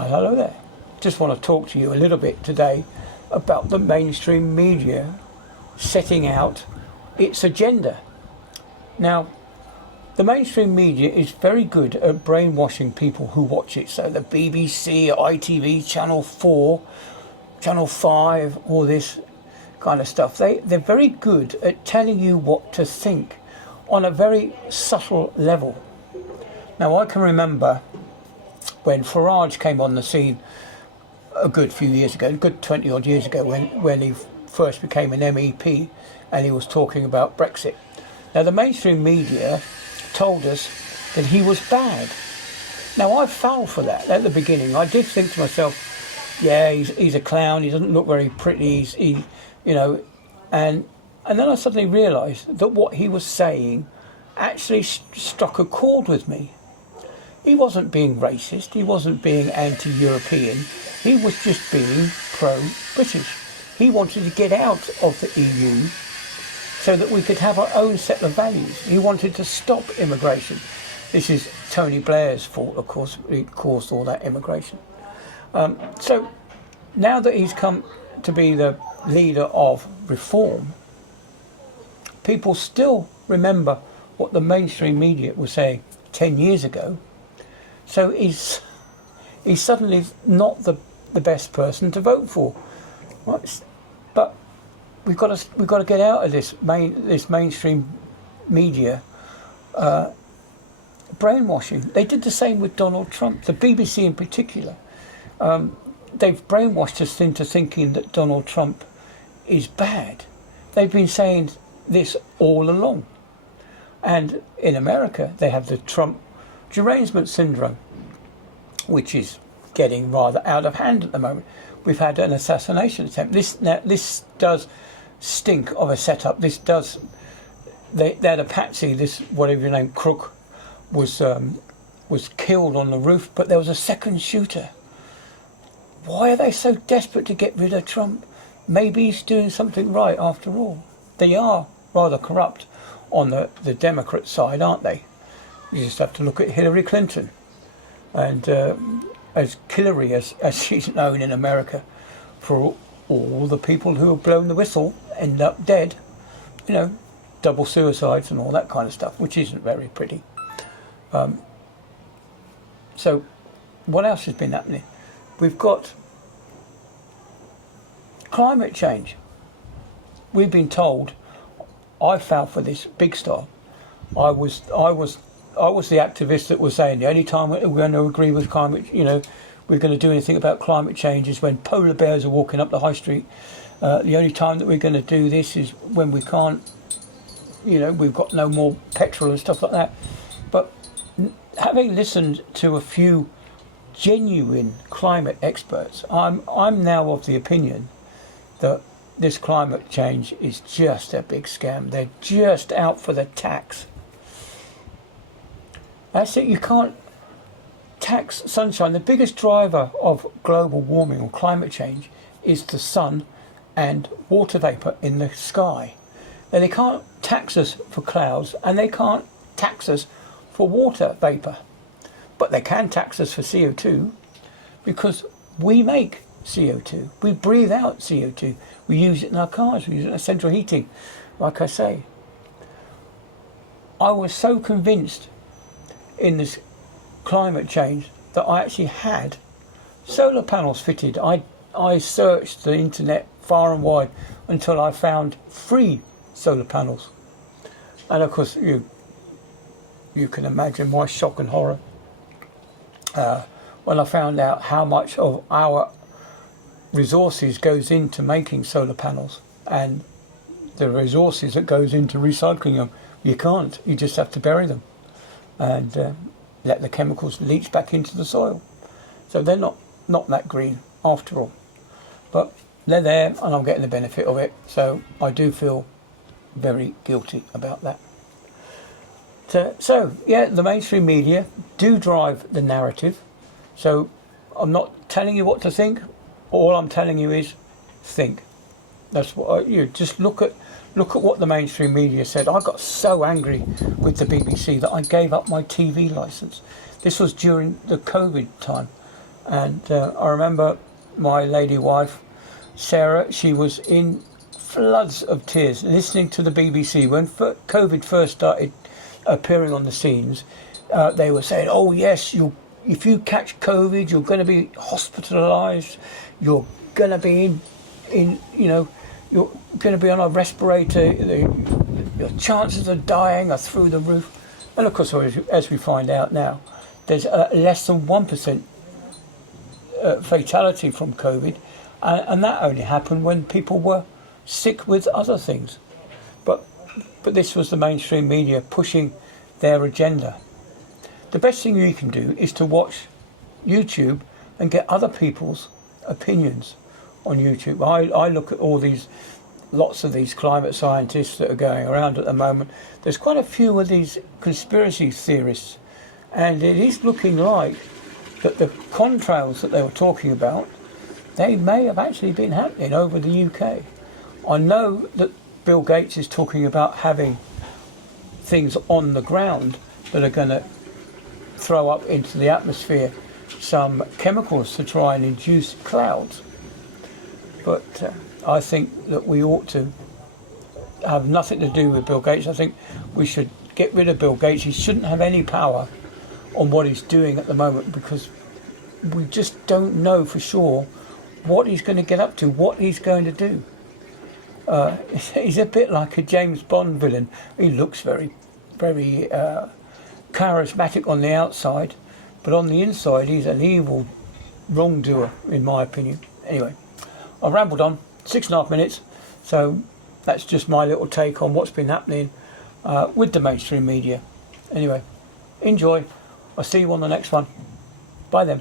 Well, hello there. Just want to talk to you a little bit today about the mainstream media setting out its agenda. Now, the mainstream media is very good at brainwashing people who watch it. So the BBC, ITV, Channel 4, Channel 5, all this kind of stuff. They're very good at telling you what to think on a very subtle level. Now, I can remember when Farage came on the scene a good few years ago, a good 20 odd years ago, when he first became an MEP and he was talking about Brexit. Now, the mainstream media told us that he was bad. Now, I fell for that at the beginning. I did think to myself, yeah, he's a clown, he doesn't look very pretty, and then I suddenly realised that what he was saying actually struck a chord with me. He wasn't being racist, he wasn't being anti-European, he was just being pro-British. He wanted to get out of the EU so that we could have our own set of values. He wanted to stop immigration. This is Tony Blair's fault, of course, he caused all that immigration. So now that he's come to be the leader of reform, people still remember what the mainstream media was saying 10 years ago. So he's suddenly not the best person to vote for. Right? But we've got to get out of this mainstream media brainwashing. They did the same with Donald Trump, the BBC in particular. They've brainwashed us into thinking that Donald Trump is bad. They've been saying this all along. And in America, they have the Trump derangement syndrome, which is getting rather out of hand at the moment. We've had an assassination attempt. This does stink of a setup. They had a patsy, this whatever your name, crook, was killed on the roof, but there was a second shooter. Why are they so desperate to get rid of Trump? Maybe he's doing something right after all. They are rather corrupt on the Democrat side, aren't they? You just have to look at Hillary Clinton. And as Hillary, as she's known in America, for all the people who have blown the whistle end up dead, double suicides and all that kind of stuff, which isn't very pretty. So what else has been happening? We've got climate change. We've been told, I fell for this big style. I was the activist that was saying the only time we're going to agree with climate, we're going to do anything about climate change is when polar bears are walking up the high street. The only time that we're going to do this is when we can't, we've got no more petrol and stuff like that. But having listened to a few genuine climate experts, I'm now of the opinion that this climate change is just a big scam. They're just out for the tax. That's it, you can't tax sunshine. The biggest driver of global warming or climate change is the sun and water vapour in the sky. Now, they can't tax us for clouds and they can't tax us for water vapour. But they can tax us for CO2 because we make CO2. We breathe out CO2. We use it in our cars. We use it in our central heating. Like I say, I was so convinced in this climate change that I actually had solar panels fitted. I searched the internet far and wide until I found free solar panels. And of course, you can imagine my shock and horror when I found out how much of our resources goes into making solar panels and the resources that goes into recycling them. You can't. You just have to bury them and let the chemicals leach back into the soil. So they're not that green after all. But they're there and I'm getting the benefit of it. So I do feel very guilty about that. So yeah, the mainstream media do drive the narrative. So I'm not telling you what to think. All I'm telling you is think. That's what you just look at what the mainstream media said. I got so angry with the BBC that I gave up my TV licence. This was during the COVID time. And I remember my lady wife, Sarah, she was in floods of tears listening to the BBC when COVID first started appearing on the scenes. They were saying, "Oh yes, if you catch COVID, you're going to be hospitalised. You're going to be you're going to be on a respirator. Your chances of dying are through the roof." And of course, as we find out now, there's less than 1% fatality from COVID, and that only happened when people were sick with other things. But this was the mainstream media pushing their agenda. The best thing you can do is to watch YouTube and get other people's opinions on YouTube. I look at lots of these climate scientists that are going around at the moment. There's quite a few of these conspiracy theorists, and it is looking like that the contrails that they were talking about, they may have actually been happening over the UK. I know that Bill Gates is talking about having things on the ground that are going to throw up into the atmosphere some chemicals to try and induce clouds. But I think that we ought to have nothing to do with Bill Gates. I think we should get rid of Bill Gates. He shouldn't have any power on what he's doing at the moment, because we just don't know for sure what he's going to get up to, what he's going to do. He's a bit like a James Bond villain. He looks very, very charismatic on the outside, but on the inside he's an evil wrongdoer, in my opinion. Anyway, I've rambled on 6.5 minutes, so that's just my little take on what's been happening with the mainstream media. Anyway, enjoy. I'll see you on the next one. Bye then.